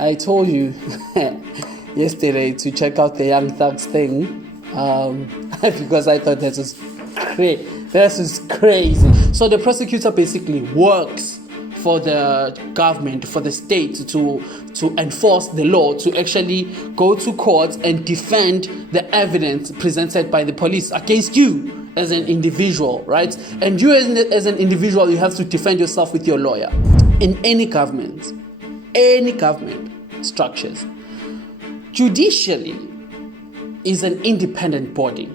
I told you yesterday to check out the Young Thugs thing because I thought this was crazy. This is crazy. So the prosecutor basically works for the government, for the state to enforce the law, to actually go to court and defend the evidence presented by the police against you as an individual, right? And you as an individual, you have to defend yourself with your lawyer. In any government structures, judicially is an independent body.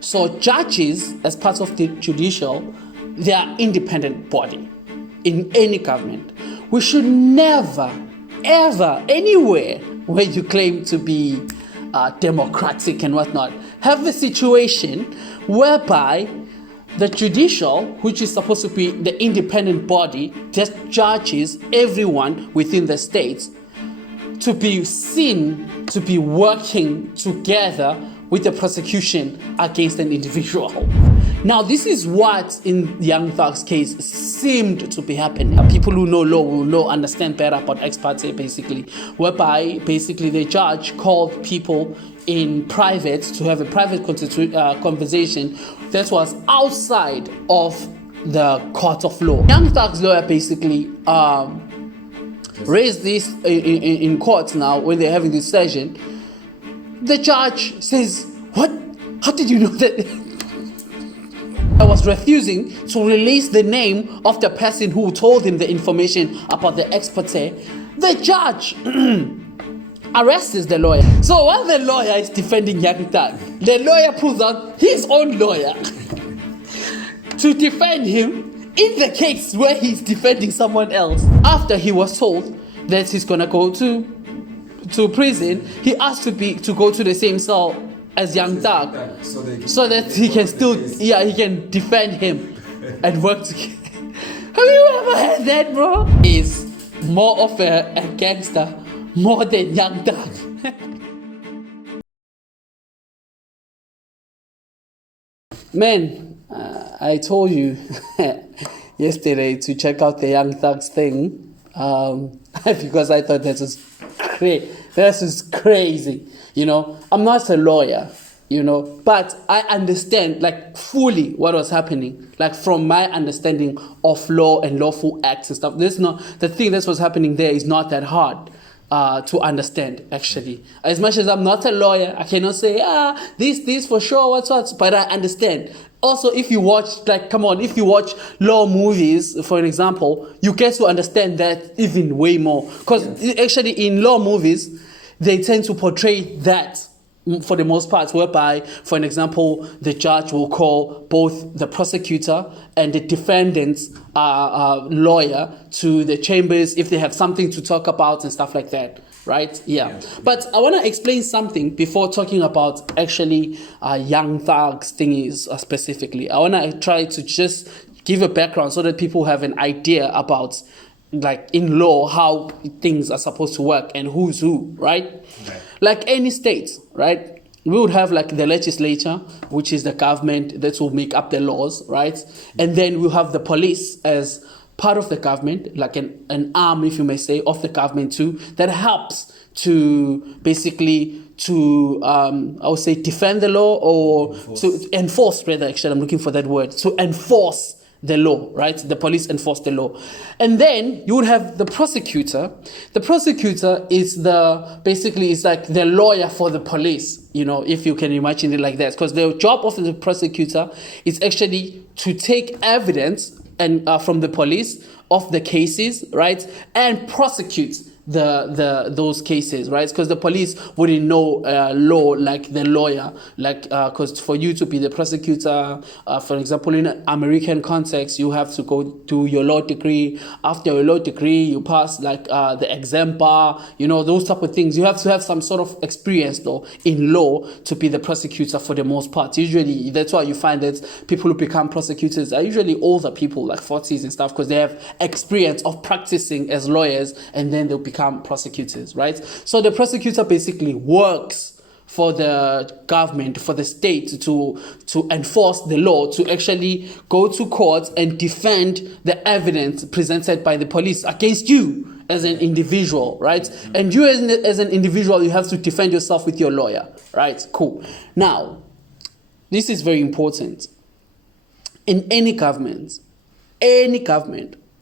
So judges, as part of the judicial, they are independent body in any government. We should never, ever, anywhere where you claim to be democratic and whatnot, have a situation whereby the judicial, which is supposed to be the independent body that judges everyone within the states, to be seen to be working together with the prosecution against an individual. Now, this is what in Young Thug's case seemed to be happening. People who know law will understand better about ex parte, basically, whereby basically the judge called people in private to have a private conversation that was outside of the court of law. Young Thug's lawyer basically raised this in court now when they're having this session. The judge says, "What? How did you know that?" I was refusing to release the name of the person who told him the information about the ex parte. The judge arrests the lawyer. So while the lawyer is defending Young Thug, the lawyer pulls out his own lawyer to defend him in the case where he's defending someone else. After he was told that he's gonna go to prison, he asked to go to the same cell as Young Thug so that he can still he can defend him and work together. Have you ever heard that, bro? Is more of a gangster more than Young Thug. Man, I told you yesterday to check out the Young Thugs thing because I thought this was crazy. This is crazy. I'm not a lawyer, but I understand fully what was happening, from my understanding of law and lawful acts and stuff. The thing that was happening there is not that hard to understand, actually. As much as I'm not a lawyer, I cannot say, this for sure, what, but I understand. Also, if you watch, if you watch law movies, for an example, you get to understand that even way more. Because actually in law movies, they tend to portray that for the most part, whereby, for an example, the judge will call both the prosecutor and the defendant's lawyer to the chambers if they have something to talk about and stuff like that, right? Yeah. But I want to explain something before talking about actually Young Thug's thingies specifically. I want to try to just give a background so that people have an idea about in law, how things are supposed to work and who's who, right? Like any state, right? We would have the legislature, which is the government that will make up the laws, right? And then we'll have the police as part of the government, like an arm, if you may say, of the government too, that helps to basically I would say defend the law or to enforce, rather, actually, I'm looking for that word, to enforce the law, right? The police enforce the law. And then you would have the prosecutor. The prosecutor is the lawyer for the police, if you can imagine it like that. Because the job of the prosecutor is actually to take evidence and from the police of the cases, right? And prosecute those cases, right? Because the police wouldn't know law like the lawyer, because for you to be the prosecutor, for example, in an American context, you have to go do your law degree. After your law degree, you pass the exam bar, those type of things. You have to have some sort of experience though in law to be the prosecutor for the most part. Usually, that's why you find that people who become prosecutors are usually older people, 40s and stuff, because they have experience of practicing as lawyers, and then they'll become prosecutors, right? So the prosecutor basically works for the government, for the state to enforce the law, to actually go to court and defend the evidence presented by the police against you as an individual, right? And you as an individual, you have to defend yourself with your lawyer, right? Cool. Now, this is very important. In any government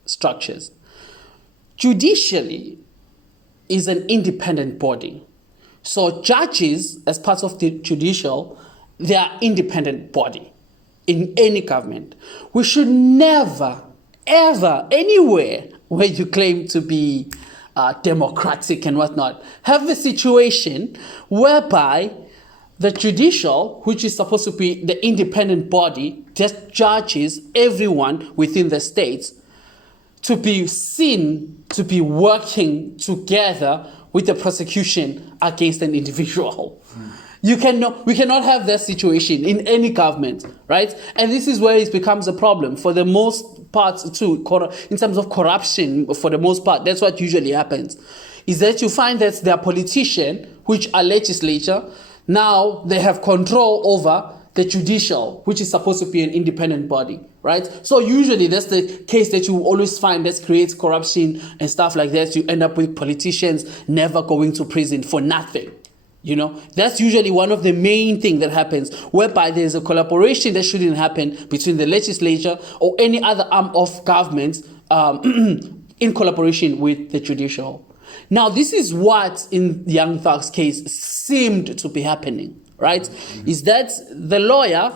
structures, judiciary is an independent body. So judges, as part of the judicial, they are independent body in any government. We should never, ever, anywhere where you claim to be democratic and whatnot, have a situation whereby the judicial, which is supposed to be the independent body, just judges everyone within the states, to be seen to be working together with the prosecution against an individual. We cannot have that situation in any government, right? And this is where it becomes a problem for the most part too, in terms of corruption. For the most part, that's what usually happens, is that you find that there are politicians, which are legislature, now they have control over the judicial, which is supposed to be an independent body, right? So usually that's the case that you always find that creates corruption and stuff like that. You end up with politicians never going to prison for nothing. You know, that's usually one of the main things that happens, whereby there's a collaboration that shouldn't happen between the legislature or any other arm of government in collaboration with the judicial. Now, this is what in Young Thug's case seemed to be happening, right? Is that the lawyer,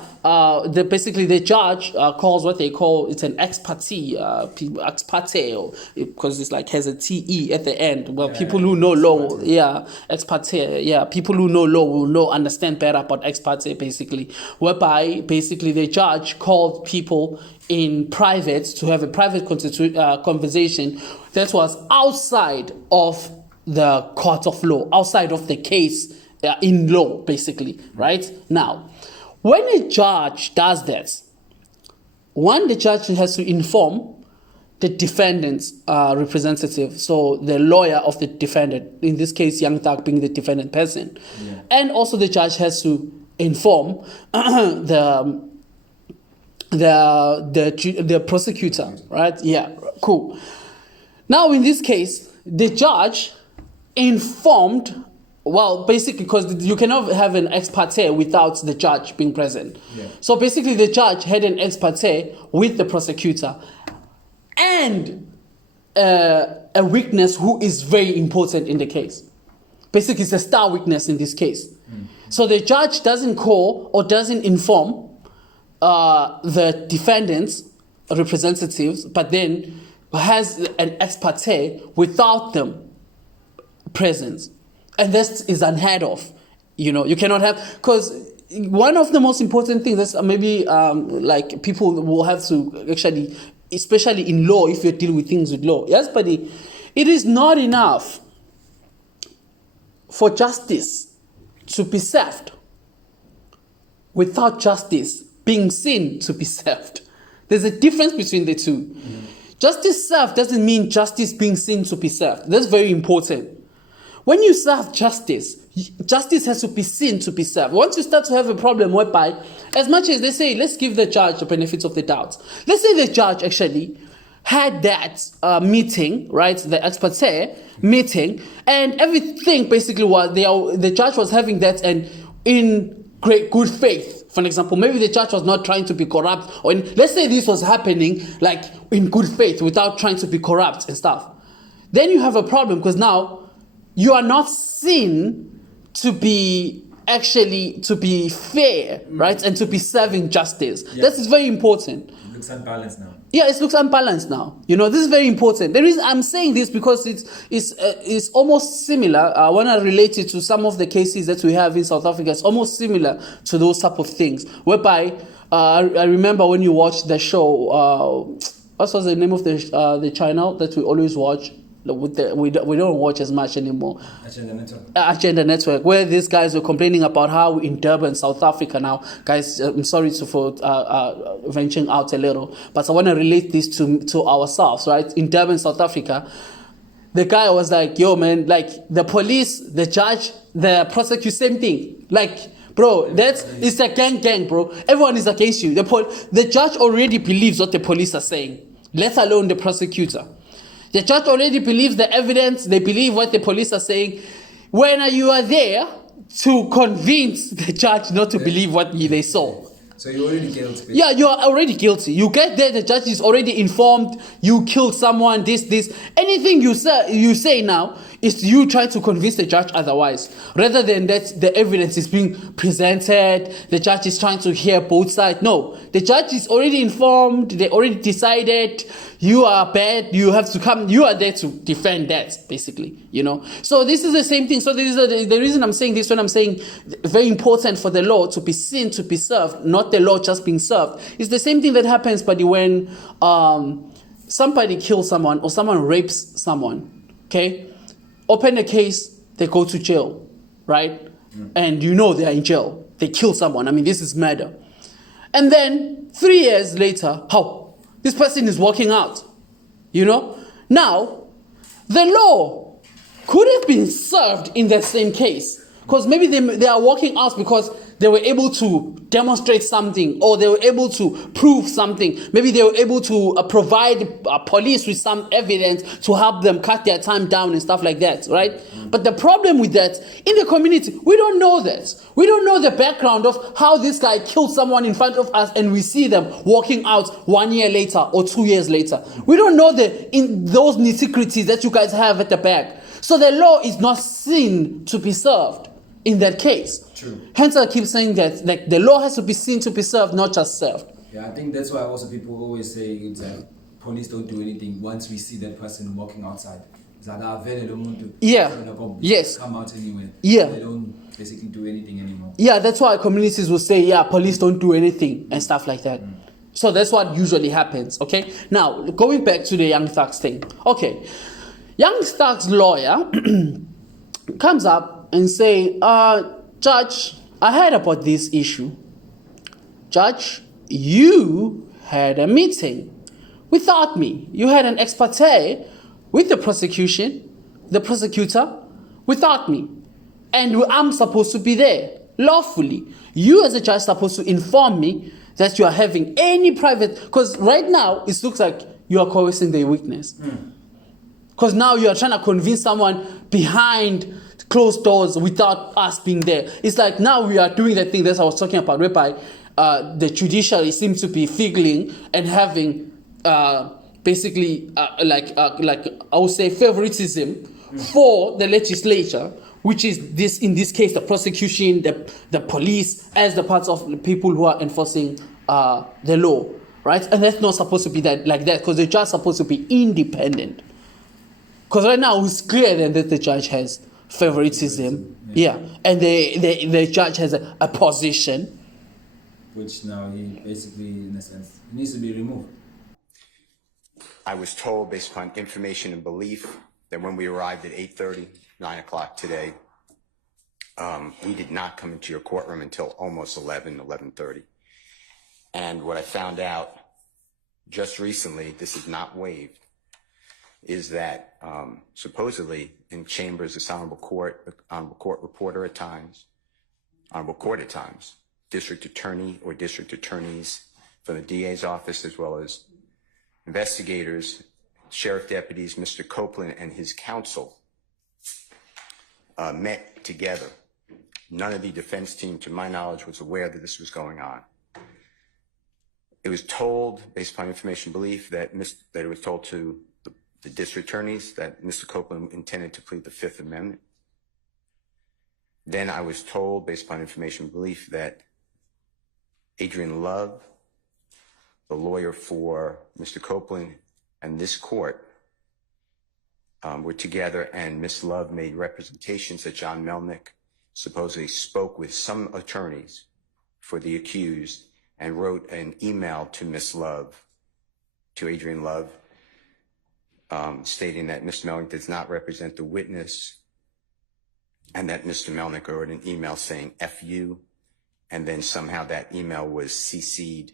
basically the judge calls what they call, it's an ex parte, because it's like has a TE at the end. Well, people who know law, ex parte, people who know law will understand better about ex parte, basically, whereby basically the judge called people in private to have a private conversation that was outside of the court of law, outside of the case in law, basically, right? Now, when a judge does that, the judge has to inform the defendant's representative, so the lawyer of the defendant, in this case, Young Thug being the defendant person, and also the judge has to inform the prosecutor, right? Yeah, cool. Now, in this case, the judge informed, well, basically, because you cannot have an ex parte without the judge being present. Yeah. So basically, the judge had an ex parte with the prosecutor and a witness who is very important in the case. Basically, it's a star witness in this case. So the judge doesn't call or doesn't inform the defendant's representatives, but then has an ex parte without them present. And this is unheard of. You know, you cannot have, because one of the most important things that maybe like people will have to actually, especially in law, if you're dealing with things with law. Yes, but it is not enough for justice to be served without justice being seen to be served. There's a difference between the two. Justice served doesn't mean justice being seen to be served. That's very important. When you serve justice, justice has to be seen to be served. Once you start to have a problem whereby, as much as they say, let's give the judge the benefits of the doubt. Let's say the judge actually had that meeting, right, the ex parte meeting, and everything basically was, the judge was having that and in great good faith. For example, maybe the judge was not trying to be corrupt, or let's say this was happening like in good faith without trying to be corrupt and stuff. Then you have a problem, because now you are not seen to be fair, right? And to be serving justice. Yeah. That is very important. It looks unbalanced now. Yeah, it looks unbalanced now. You know, this is very important. The reason I'm saying this because it's almost similar. When I relate it to some of the cases that we have in South Africa, it's almost similar to those type of things. Whereby I remember when you watched the show, what was the name of the channel that we always watch? We don't watch as much anymore. Agenda Network, where these guys were complaining about how in Durban, South Africa now, guys, I'm sorry for venturing out a little, but I want to relate this to ourselves, right? In Durban, South Africa, the guy was like, yo, man, like the police, the judge, the prosecutor, same thing. Like, bro, it's a gang, bro. Everyone is against you. The judge already believes what the police are saying, let alone the prosecutor. The judge already believes the evidence. They believe what the police are saying. When you are there to convince the judge not to believe what they saw. So you're already guilty. Yeah, you are already guilty. You get there, the judge is already informed. You killed someone. This. Anything you say now is you trying to convince the judge otherwise. Rather than that, the evidence is being presented. The judge is trying to hear both sides. No, the judge is already informed. They already decided. You are bad. You have to come. You are there to defend that, basically. So this is the same thing. So this is the reason I'm saying this. When I'm saying very important for the law to be seen to be served, not the law just being served. It's the same thing that happens, but when somebody kills someone or someone rapes someone, okay, open a case, they go to jail, right? And they are in jail. They kill someone. I mean, this is murder. And then 3 years later, this person is walking out, Now, the law could have been served in that same case. Because maybe they are walking out because they were able to demonstrate something, or they were able to prove something. Maybe they were able to provide police with some evidence to help them cut their time down and stuff like that, right? But the problem with that, in the community, we don't know that. We don't know the background of how this guy killed someone in front of us and we see them walking out 1 year later or 2 years later. We don't know those nitty-gritties that you guys have at the back. So the law is not seen to be served in that case. True. Hence, I keep saying that the law has to be seen to be served, not just served. Yeah, I think that's why also people always say it's police don't do anything once we see that person walking outside. It's like, yes. Come out anyway. Yeah. They don't basically do anything anymore. Yeah, that's why communities will say, police don't do anything and stuff like that. So that's what usually happens, okay? Now, going back to the Young Thugs thing. Okay, Young Thugs lawyer comes up and say, Judge, I heard about this issue. Judge, you had a meeting without me. You had an ex parte with the prosecutor, without me. And I'm supposed to be there, lawfully. You as a judge are supposed to inform me that you are having any private, because right now it looks like you are coercing the witness. Because now you are trying to convince someone behind closed doors without us being there. It's like now we are doing the thing that I was talking about, whereby the judiciary seems to be fiddling and having basically like I would say favoritism for the legislature, which is in this case the prosecution, the police as the parts of the people who are enforcing the law, right? And that's not supposed to be like that, because they're just supposed to be independent. Because right now it's clear then that the judge has favoritism, and the judge has a position, which now he basically, in a sense, needs to be removed. I was told, based upon information and belief, that when we arrived at 8:30, 9 o'clock today, we did not come into your courtroom until almost 11:30. And what I found out just recently, this is not waived, is that supposedly in chambers, this honorable court reporter at times, honorable court at times, district attorney or district attorneys from the DA's office, as well as investigators, sheriff deputies, Mr. Copeland and his counsel met together. None of the defense team, to my knowledge, was aware that this was going on. It was told, based upon information belief, that it was told to the district attorneys that Mr. Copeland intended to plead the Fifth Amendment. Then I was told, based upon information belief, that Adrian Love, the lawyer for Mr. Copeland, and this court were together, and Ms. Love made representations that John Melnick supposedly spoke with some attorneys for the accused and wrote an email to Ms. Love, to Adrian Love, stating that Mr. Melnick does not represent the witness, and that Mr. Melnick wrote an email saying F you, and then somehow that email was CC'd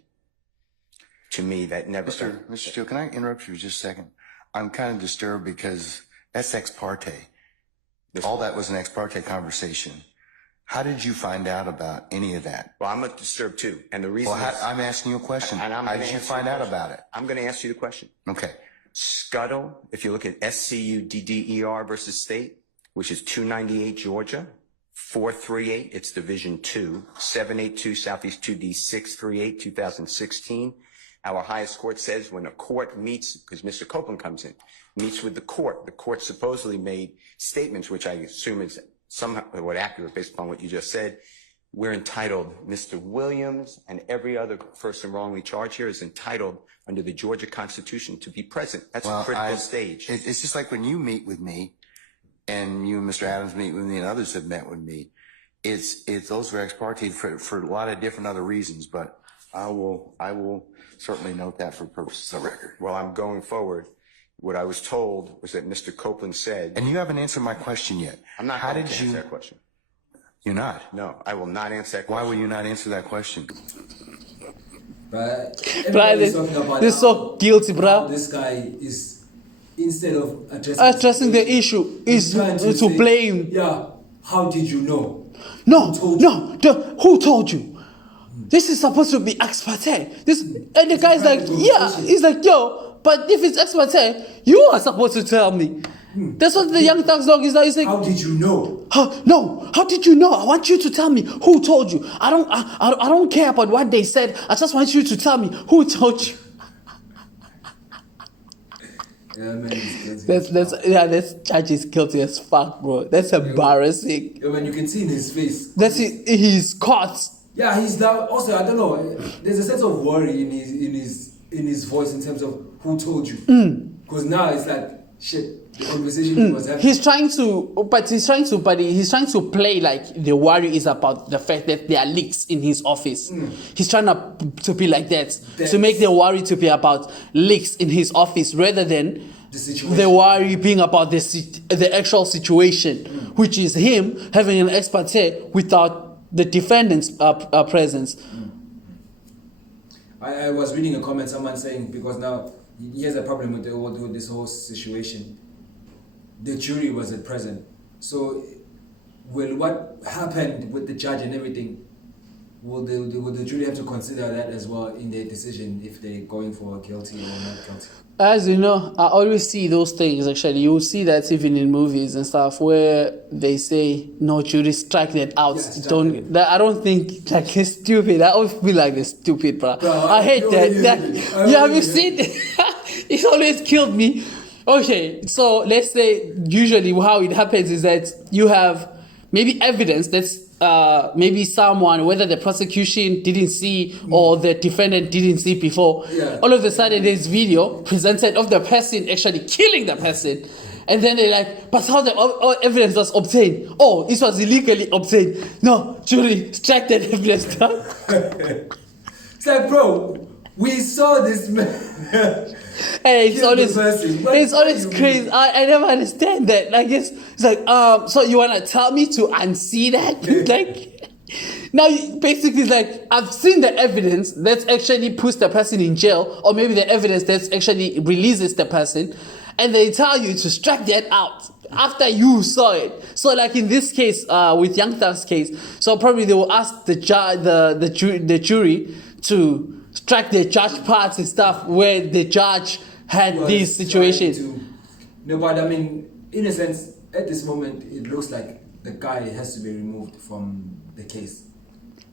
to me. That never... Mr. Steele, can I interrupt you just a second? I'm kind of disturbed because that's ex parte. All that was an ex parte conversation. How did you find out about any of that? Well, I'm disturbed too, and the reason I'm asking you a question. And how did you find out about it? I'm going to ask you the question. Okay. Scuttle, if you look at SCUDDER versus State, which is 298 Georgia, 438, it's Division 2, 782 Southeast 2D 638, 2016. Our highest court says when a court meets, because Mr. Copeland comes in, meets with the court supposedly made statements, which I assume is somewhat accurate based upon what you just said. We're entitled, Mr. Williams and every other person wrongly charged here is entitled under the Georgia Constitution to be present. That's a critical stage. It's just like when you meet with me, and you and Mr. Adams meet with me, and others have met with me. It's those are ex parte for a lot of different other reasons, but I will certainly note that for purposes of record. Well, I'm going forward. What I was told was that Mr. Copeland said. And you haven't answered my question yet. I'm not going to answer that question. You're not? No, I will not answer that question. Why will you not answer that question? But they're so guilty, bro. This guy is, instead of addressing the issue, is to blame. Yeah, how did you know? Who told you? This is supposed to be ex parte. And the guy's like, yeah, he's like, yo, but if it's ex parte, you are supposed to tell me. That's what the young thugs dog is like. He's like, how did you know? How did you know? I want you to tell me who told you. I don't care about what they said. I just want you to tell me who told you. Yeah, man, this judge is guilty as fuck, bro. That's embarrassing. Yeah, man, you can see in his face. He's caught. Yeah, he's down. Also, I don't know. There's a sense of worry in his voice in terms of who told you. Because now it's like shit. The conversation he was having. He's trying to play like the worry is about the fact that there are leaks in his office. He's trying to be like that, to make the worry to be about leaks in his office rather than the worry being about the actual situation, which is him having an ex parte without the defendant's presence. I was reading a comment, someone saying, because now he has a problem with this whole situation. The jury wasn't present. So, well, what happened with the judge and everything, will the jury have to consider that as well in their decision if they're going for guilty or not guilty? As you know, I always see those things, actually. You will see that even in movies and stuff where they say, no, jury, strike that out. Yeah, I don't think, like, it's stupid. I always feel like it's stupid, bro. I hate that. Have you seen it? It's always killed me. Okay, so let's say usually how it happens is that you have maybe evidence that's maybe someone, whether the prosecution didn't see or the defendant didn't see before. Yeah. All of a sudden there's video presented of the person actually killing the person. And then they're like, but how the evidence was obtained? Oh, it was illegally obtained. No, jury, strike that evidence down. It's like, bro, we saw this man. Hey, it's always crazy. I never understand that. Like it's like so you wanna tell me to unsee that? Like now basically it's like I've seen the evidence that actually puts the person in jail, or maybe the evidence that actually releases the person, and they tell you to strike that out after you saw it. So like in this case, with Young Thug's case, so probably they will ask the jury to strike the judge parts and stuff where the judge had this situation. No, but I mean, in a sense, at this moment, it looks like the guy has to be removed from the case.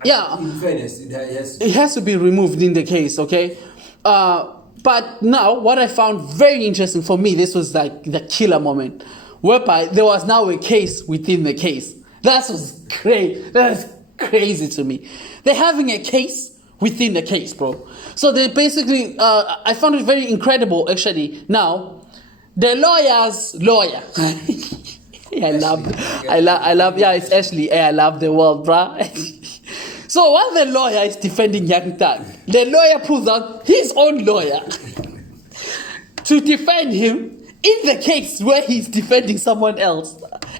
Yeah. In fairness, it has to be removed in the case, okay? But now, what I found very interesting for me, this was like the killer moment, whereby there was now a case within the case. That was crazy. That's crazy to me. They're having a case within the case, bro. So they basically, I found it very incredible, actually. Now, the lawyer's lawyer. I love, yeah, it's Ashley. I love the world, bro. So while the lawyer is defending Young Thug, the lawyer pulls out his own lawyer to defend him in the case where he's defending someone else.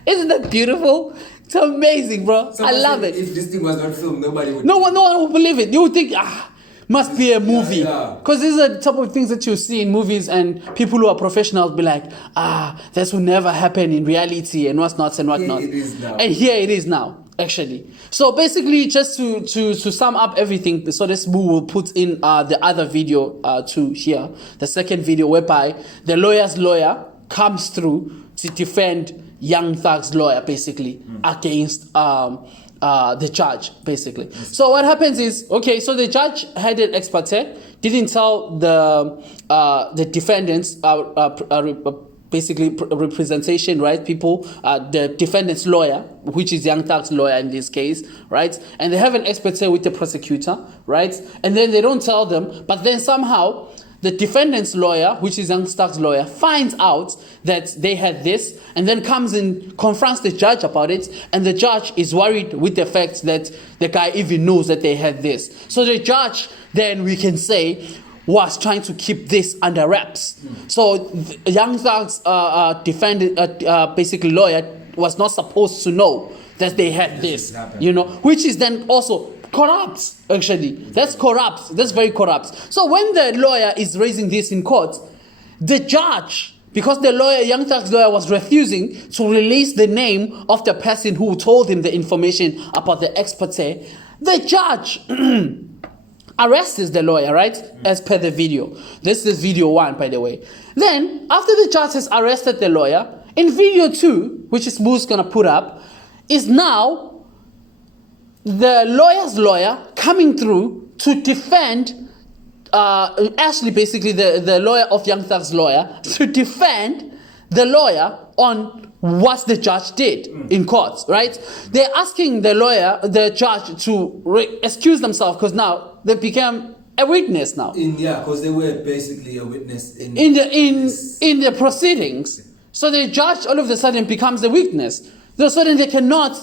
Isn't that beautiful? It's amazing, bro. I love it. If this thing was not filmed, nobody would. No one would believe it. You would think, must be a movie. Because these are the type of things that you see in movies, and people who are professionals be like, this will never happen in reality, and what's not and whatnot. Here it is now. And here it is now. actually. So basically, just to sum up everything, so this we will put in the other video to here, the second video, whereby the lawyer's lawyer comes through to defend Young Thug's lawyer, basically, against the judge, basically. So what happens is, okay, so the judge had an ex parte, didn't tell the defendants, basically representation, right? People, the defendant's lawyer, which is Young Thug's lawyer in this case, right? And they have an ex parte with the prosecutor, right? And then they don't tell them, but then somehow the defendant's lawyer, which is Young Thug's lawyer, finds out that they had this, and then comes and confronts the judge about it, and the judge is worried with the fact that the guy even knows that they had this. So the judge, then we can say, was trying to keep this under wraps. So Young Thug's basically lawyer was not supposed to know that they had this, you know, which is then also corrupt, actually. That's corrupt. That's very corrupt. So when the lawyer is raising this in court, the judge, because the lawyer, Young Thug's lawyer, was refusing to release the name of the person who told him the information about the ex parte, the judge arrests the lawyer, right? As per the video. This is video 1, by the way. Then, after the judge has arrested the lawyer, in video 2, which is Moo's gonna put up, is now the lawyer's lawyer coming through to defend Ashley, basically the lawyer of Young Thug's lawyer, to defend the lawyer on what the judge did in court, right? They're asking the judge to excuse themselves because now they became a witness now. Because they were basically a witness in the proceedings. So the judge all of a sudden becomes the witness. So then they cannot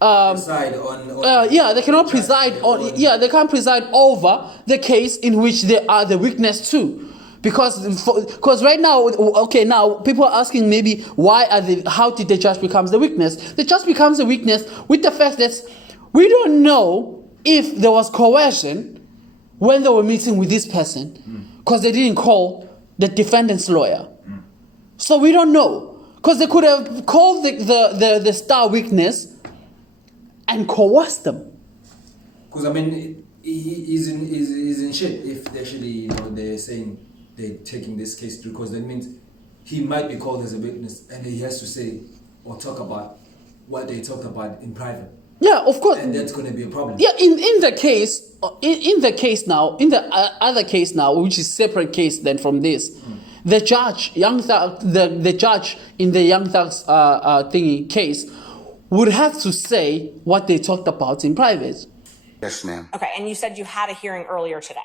preside on they cannot preside on they can't preside over the case in which they are the witness to. Because right now, okay, now people are asking maybe how did the judge becomes the witness? The judge becomes the witness with the fact that we don't know if there was coercion when they were meeting with this person, because they didn't call the defendant's lawyer. So we don't know, because they could have called the star witness and coerced them. Because I mean, he's in shit if they actually they're saying they're taking this case through, because that means he might be called as a witness and he has to say or talk about what they talked about in private. Yeah, of course. And that's going to be a problem. Yeah, in the other case now, which is separate case then from this, the judge, the judge in the Young Thug's case would have to say what they talked about in private. Yes, ma'am. Okay, and you said you had a hearing earlier today.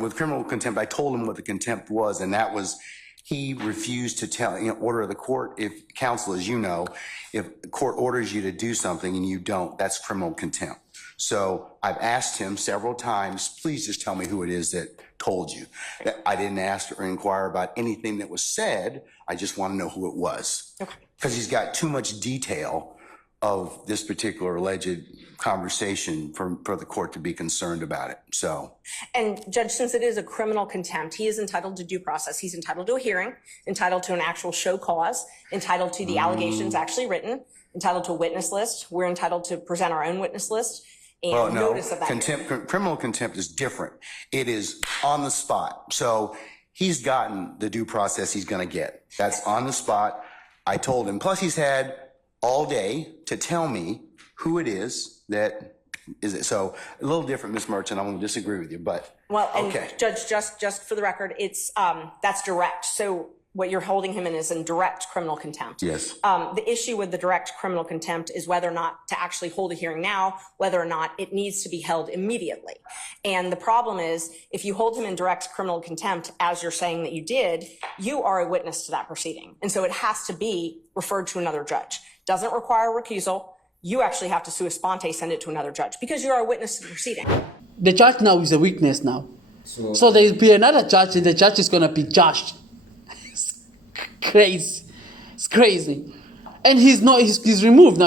With criminal contempt, I told him what the contempt was, and that was he refused to order the court. If counsel, as you know, if the court orders you to do something and you don't, that's criminal contempt. So I've asked him several times, please just tell me who it is that told you. I didn't ask or inquire about anything that was said. I just want to know who it was. Okay. Because he's got too much detail of this particular alleged conversation for the court to be concerned about it. So, and Judge, since it is a criminal contempt, he is entitled to due process. He's entitled to a hearing, entitled to an actual show cause, entitled to the allegations actually written, entitled to a witness list. We're entitled to present our own witness list and notice of that. Criminal contempt is different. It is on the spot. So he's gotten the due process he's going to get. That's on the spot. I told him. Plus, he's had all day to tell me who it is that is it. So a little different, Ms. Merchant. I'm going to disagree with you, but okay. Judge, just for the record, it's that's direct. So what you're holding him in is in direct criminal contempt. Yes. The issue with the direct criminal contempt is whether or not to actually hold a hearing now, whether or not it needs to be held immediately. And the problem is, if you hold him in direct criminal contempt, as you're saying that you did, you are a witness to that proceeding. And so it has to be referred to another judge. Doesn't require recusal. You actually have to sua sponte send it to another judge because you're a witness to the proceeding. The judge now is a witness now. So there'll be another judge and the judge is going to be judged. It's crazy. It's crazy. And he's removed now.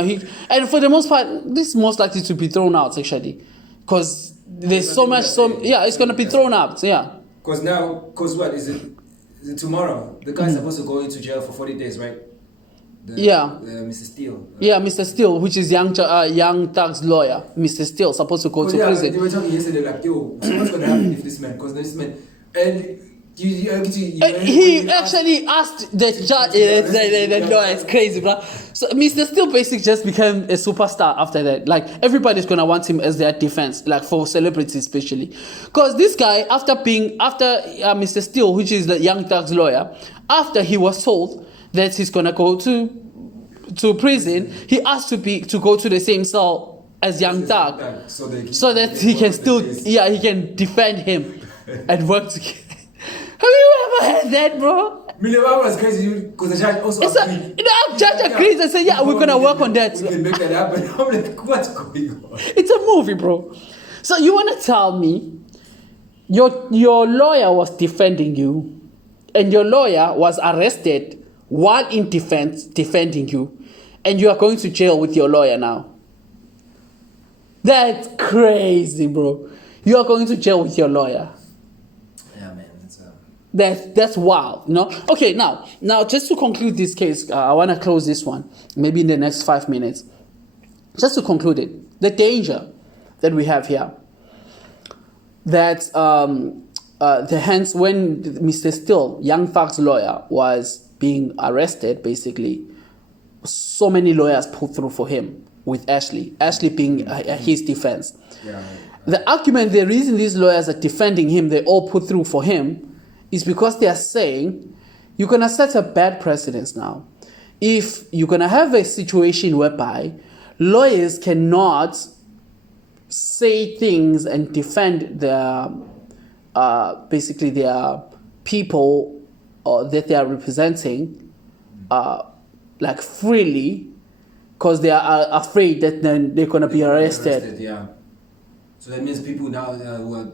And for the most part, this is most likely to be thrown out actually. Because there's it's going to be thrown out. Yeah. Because what? Is it tomorrow? The guy's supposed to go into jail for 40 days, right? Mr. Steele. Yeah, Mr. Steele, which is young Thug's lawyer. Mr. Steele supposed to go to prison. They were talking yesterday like, yo, so what's gonna happen if this man? Because this man, and he actually asked the judge. The lawyer. It's crazy, bro. So Mr. Steele basically just became a superstar after that. Like everybody's gonna want him as their defense, like for celebrities especially, because this guy after Mr. Steele, which is the young Thug's lawyer, after he was told that he's gonna go to prison, he asked to go to the same cell as young Thug, so that he can still he can defend him and work together. Have you ever heard that, bro? Mileva was crazy because the judge also agreed. The judge agrees and said, we're gonna work on that. We can make that happen. I'm like, what's going on? It's a movie, bro. So you wanna tell me your lawyer was defending you, and your lawyer was arrested while in defense defending you, and you are going to jail with your lawyer now? That's crazy, bro. You are going to jail with your lawyer. Yeah, man. That's wild, no? Okay, now just to conclude this case, I want to close this one, maybe in the next 5 minutes. Just to conclude it, the danger that we have here, that hence when Mr. Steele, young Thug's lawyer, was being arrested, basically, so many lawyers pulled through for him with Ashley being his defense. Yeah. The argument, the reason these lawyers are defending him, they all put through for him, is because they are saying, you're going to set a bad precedence now. If you're going to have a situation whereby lawyers cannot say things and defend their, basically their people that they are representing, like freely, because they are afraid that then they're going to be arrested. Yeah. So that means people now,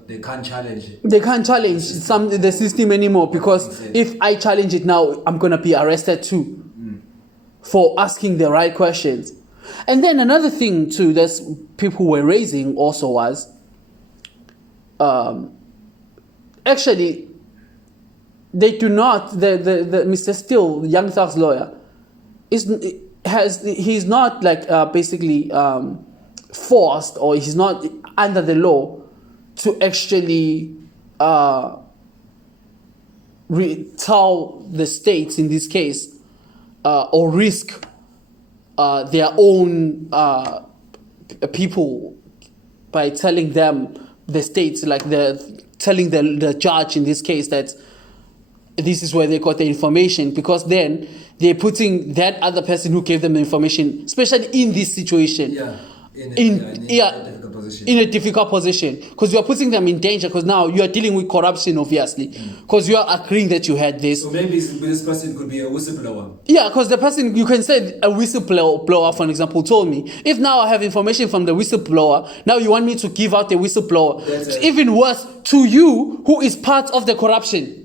they can't challenge it. They can't challenge the system anymore, because if I challenge it now, I'm going to be arrested too for asking the right questions. And then another thing too that people were raising also was, actually, they do not, the Mr. Steele, young Thug's lawyer, he's not like basically forced, or he's not under the law to actually tell the states in this case or risk their own people by telling them, the states, like telling the judge in this case that this is where they got the information, because then they're putting that other person who gave them the information, especially in this situation, in a difficult position, because you are putting them in danger, because now you are dealing with corruption, obviously, because you are agreeing that you had this. So maybe this person could be a whistleblower. Yeah, because the person, you can say a whistleblower, for example, told me, if now I have information from the whistleblower, now you want me to give out the whistleblower, even worse, to you, who is part of the corruption.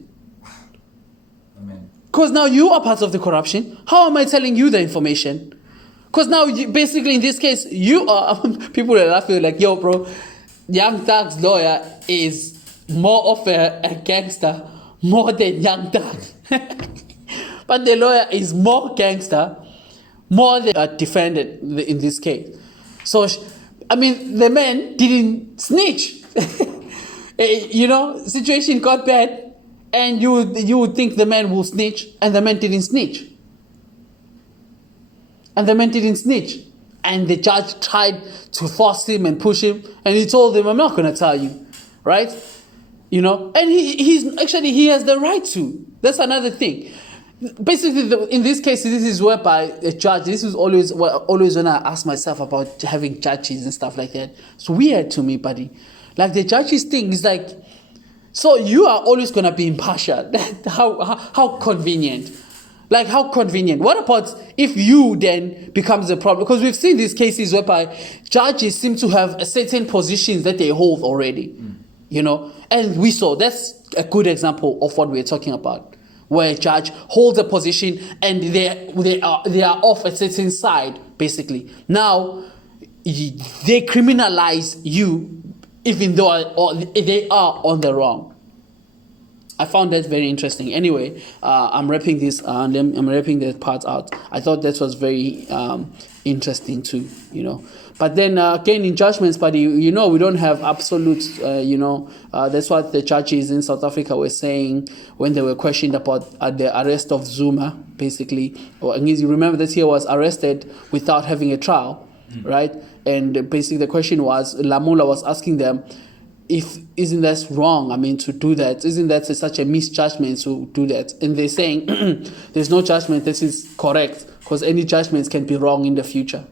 Because now you are part of the corruption. How am I telling you the information? Because now, basically, in this case, you are... People are laughing like, yo, bro, Young Thug's lawyer is more of a gangster, more than Young Thug. But the lawyer is more gangster, more than a defendant in this case. So, I mean, the man didn't snitch. Situation got bad. And you would think the man will snitch, and the man didn't snitch. And the judge tried to force him and push him, and he told him, I'm not going to tell you, right? And he has the right to. That's another thing. Basically, in this case, this is whereby a judge, this is always when I ask myself about having judges and stuff like that. It's weird to me, buddy. Like the judges thing is like, so you are always going to be impartial. How convenient. Like, how convenient. What about if you then becomes a problem? Because we've seen these cases whereby judges seem to have certain positions that they hold already. And we saw, that's a good example of what we're talking about, where a judge holds a position and they are off a certain side, basically. Now, they criminalize you, even though they are on the wrong. I found that very interesting. Anyway, I'm wrapping this. I'm wrapping that part out. I thought that was very interesting too. But then again, in judgments, but we don't have absolute. That's what the judges in South Africa were saying when they were questioned about the arrest of Zuma, basically. And you remember that he was arrested without having a trial, right? And basically, the question was, Lamula was asking them, isn't that wrong? I mean, to do that, isn't that such a misjudgment to do that? And they're saying there's no judgment. This is correct because any judgments can be wrong in the future.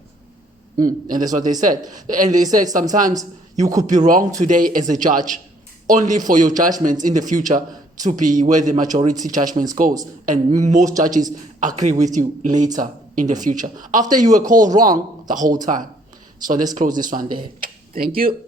And that's what they said. And they said sometimes you could be wrong today as a judge, only for your judgments in the future to be where the majority judgments goes. And most judges agree with you later in the future, after you were called wrong the whole time. So let's close this one there. Thank you.